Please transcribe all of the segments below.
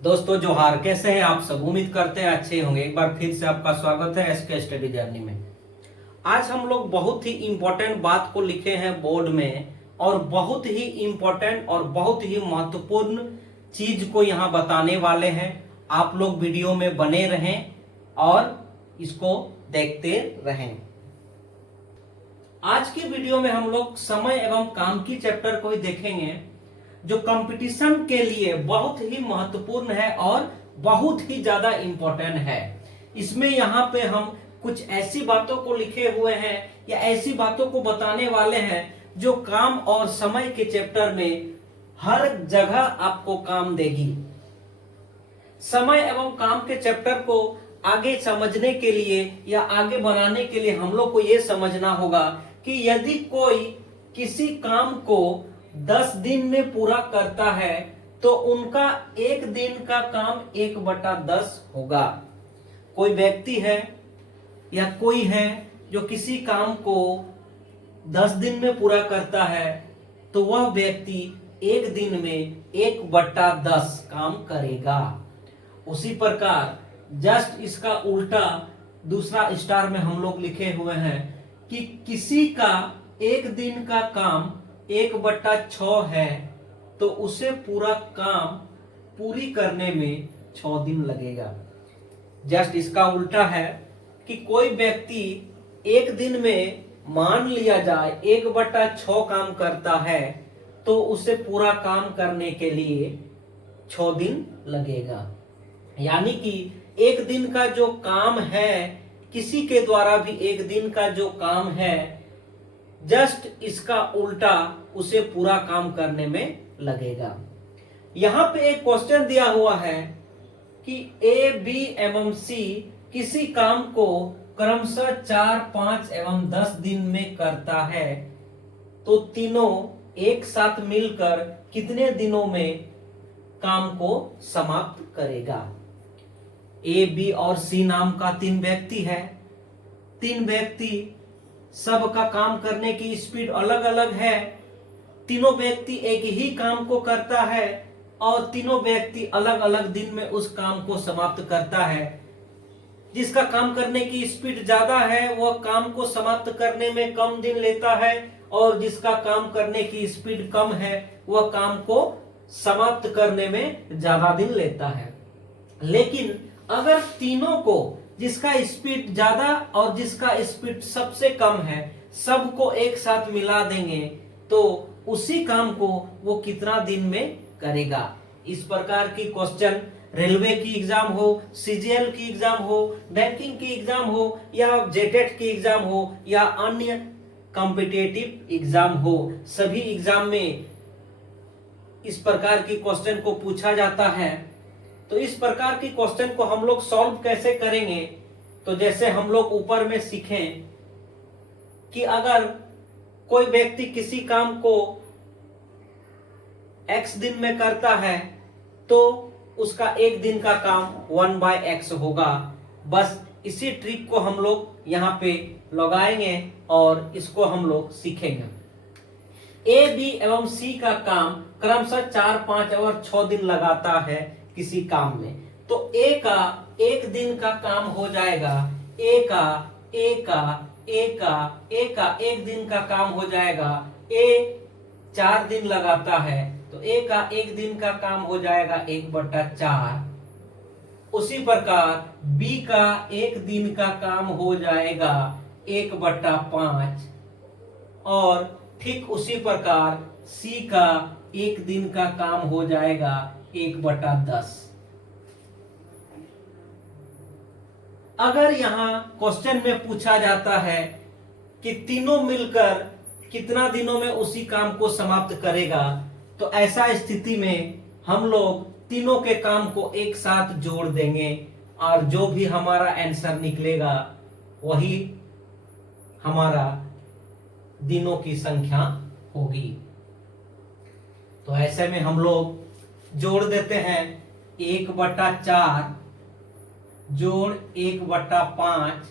दोस्तों जोहार, कैसे हैं आप सब। उम्मीद करते हैं अच्छे होंगे। एक बार फिर से आपका स्वागत है एसके स्टडी जर्नी में। आज हम लोग बहुत ही इम्पोर्टेंट बात को लिखे हैं बोर्ड में, और बहुत ही इम्पोर्टेंट और बहुत ही महत्वपूर्ण चीज को यहाँ बताने वाले हैं। आप लोग वीडियो में बने रहें और इसको देखते रहें। आज की वीडियो में हम लोग समय एवं काम की चैप्टर को ही देखेंगे, जो कंपटीशन के लिए बहुत ही महत्वपूर्ण है और बहुत ही ज्यादा इंपॉर्टेंट है। इसमें यहाँ पे हम कुछ ऐसी बातों को लिखे हुए हैं या ऐसी बातों को बताने वाले हैं जो काम और समय के चैप्टर में हर जगह आपको काम देगी। समय एवं काम के चैप्टर को आगे समझने के लिए या आगे बनाने के लिए हम लोग को यह समझना होगा कि यदि कोई किसी काम को 10 दिन में पूरा करता है तो उनका एक दिन का काम 1/10 होगा। कोई व्यक्ति है या कोई है जो किसी काम को 10 दिन में पूरा करता है तो वह व्यक्ति एक दिन में 1/10 काम करेगा। उसी प्रकार जस्ट इसका उल्टा दूसरा स्टार में हम लोग लिखे हुए हैं कि किसी का एक दिन का काम 1/6 है तो उसे पूरा काम पूरी करने में 6 दिन लगेगा। जस्ट इसका उल्टा है कि कोई व्यक्ति एक दिन में मान लिया जाए 1/6 काम करता है तो उसे पूरा काम करने के लिए 6 दिन लगेगा। यानी कि एक दिन का जो काम है, किसी के द्वारा भी एक दिन का जो काम है, जस्ट इसका उल्टा उसे पूरा काम करने में लगेगा। यहां पे एक क्वेश्चन दिया हुआ है कि ए, बी एवं सी किसी काम को क्रमशः 4, 5 एवं 10 दिन में करता है तो तीनों एक साथ मिलकर कितने दिनों में काम को समाप्त करेगा। ए, बी और सी नाम का 3 व्यक्ति है। 3 व्यक्ति सबका काम करने की स्पीड अलग अलग है। तीनों व्यक्ति एक ही काम को करता है और तीनों व्यक्ति अलग अलग दिन में उस काम को समाप्त करता है। जिसका काम करने की स्पीड ज्यादा है वह काम को समाप्त करने में कम दिन लेता है, और जिसका काम करने की स्पीड कम है वह काम को समाप्त करने में ज्यादा दिन लेता है। लेकिन अगर तीनों को, जिसका स्पीड ज्यादा और जिसका स्पीड सबसे कम है, सबको एक साथ मिला देंगे तो उसी काम को वो कितना दिन में करेगा। इस प्रकार की क्वेश्चन रेलवे की एग्जाम हो, सीजीएल की एग्जाम हो, बैंकिंग की एग्जाम हो, या जेटेट की एग्जाम हो, या अन्य कॉम्पिटिटिव एग्जाम हो, सभी एग्जाम में इस प्रकार की क्वेश्चन को पूछा जाता है। तो इस प्रकार की क्वेश्चन को हम लोग सॉल्व कैसे करेंगे, तो जैसे हम लोग ऊपर में सीखें कि अगर कोई व्यक्ति किसी काम को x दिन में करता है तो उसका एक दिन का काम 1/x होगा। बस इसी ट्रिक को हम लोग यहाँ पे लगाएंगे और इसको हम लोग सीखेंगे। ए, बी एवं सी का काम क्रमशः 4, 5 और 6 दिन लगाता है किसी काम में, तो ए का एक दिन का काम हो जाएगा, ए का एक दिन का काम हो जाएगा। ए 4 दिन लगाता है तो ए का एक दिन का काम हो जाएगा 1/4। उसी प्रकार बी का एक दिन का काम हो जाएगा 1/5, और ठीक उसी प्रकार सी का एक दिन का काम हो जाएगा 1/10। अगर यहां क्वेश्चन में पूछा जाता है कि तीनों मिलकर कितना दिनों में उसी काम को समाप्त करेगा, तो ऐसा स्थिति में हम लोग तीनों के काम को एक साथ जोड़ देंगे और जो भी हमारा आंसर निकलेगा वही हमारा दिनों की संख्या होगी। तो ऐसे में हम लोग जोड़ देते हैं 1/4 जोड़ 1/5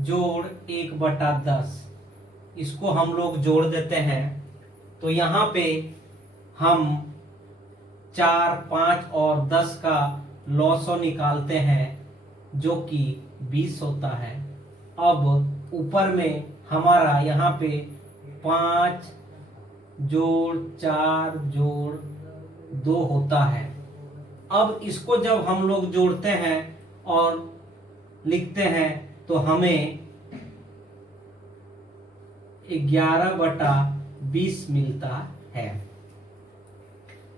जोड़ 1/10, इसको हम लोग जोड़ देते हैं। तो यहाँ पे हम 4, 5 और 10 का लॉसो निकालते हैं जो कि 20 होता है। अब ऊपर में हमारा यहाँ पे 5 जोड़ 4 जोड़ 2 होता है। अब इसको जब हम लोग जोड़ते हैं और लिखते हैं तो हमें 11/20 मिलता है।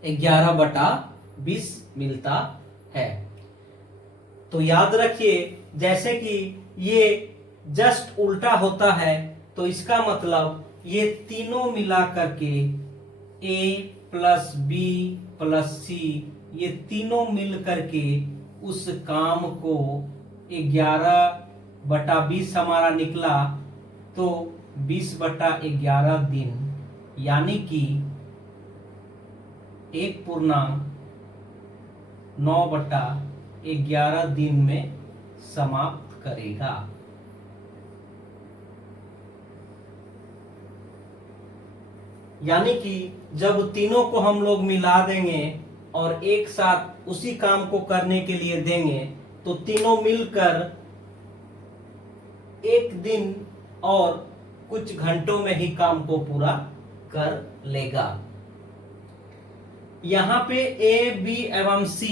11/20 मिलता है। तो याद रखिए, जैसे कि ये जस्ट उल्टा होता है तो इसका मतलब ये तीनों मिला करके A plus B plus C, ये तीनों मिल करके उस काम को 11/20 हमारा निकला। तो 20/11 दिन, यानी कि 1.9/11 दिन में समाप्त करेगा। यानी कि जब तीनों को हम लोग मिला देंगे और एक साथ उसी काम को करने के लिए देंगे तो तीनों मिलकर एक दिन और कुछ घंटों में ही काम को पूरा कर लेगा। यहाँ पे A, B एवं C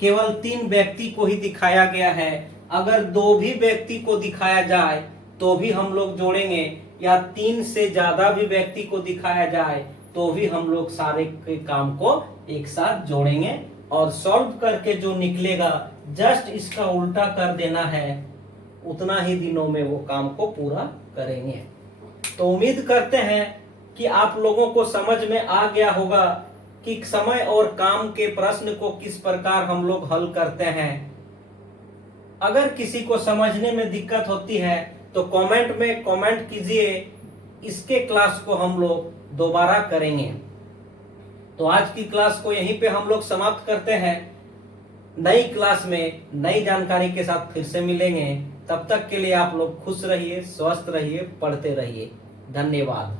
केवल 3 व्यक्ति को ही दिखाया गया है। अगर 2 भी व्यक्ति को दिखाया जाए तो भी हम लोग जोड़ेंगे, या 3 से ज्यादा भी व्यक्ति को दिखाया जाए तो भी हम लोग सारे के काम को एक साथ जोड़ेंगे और सॉल्व करके जो निकलेगा जस्ट इसका उल्टा कर देना है, उतना ही दिनों में वो काम को पूरा करेंगे। तो उम्मीद करते हैं कि आप लोगों को समझ में आ गया होगा कि समय और काम के प्रश्न को किस प्रकार हम लोग हल करते हैं। अगर किसी को समझने में दिक्कत होती है तो कमेंट में कमेंट कीजिए, इसके क्लास को हम लोग दोबारा करेंगे। तो आज की क्लास को यहीं पे हम लोग समाप्त करते हैं। नई क्लास में नई जानकारी के साथ फिर से मिलेंगे। तब तक के लिए आप लोग खुश रहिए, स्वस्थ रहिए, पढ़ते रहिए। धन्यवाद।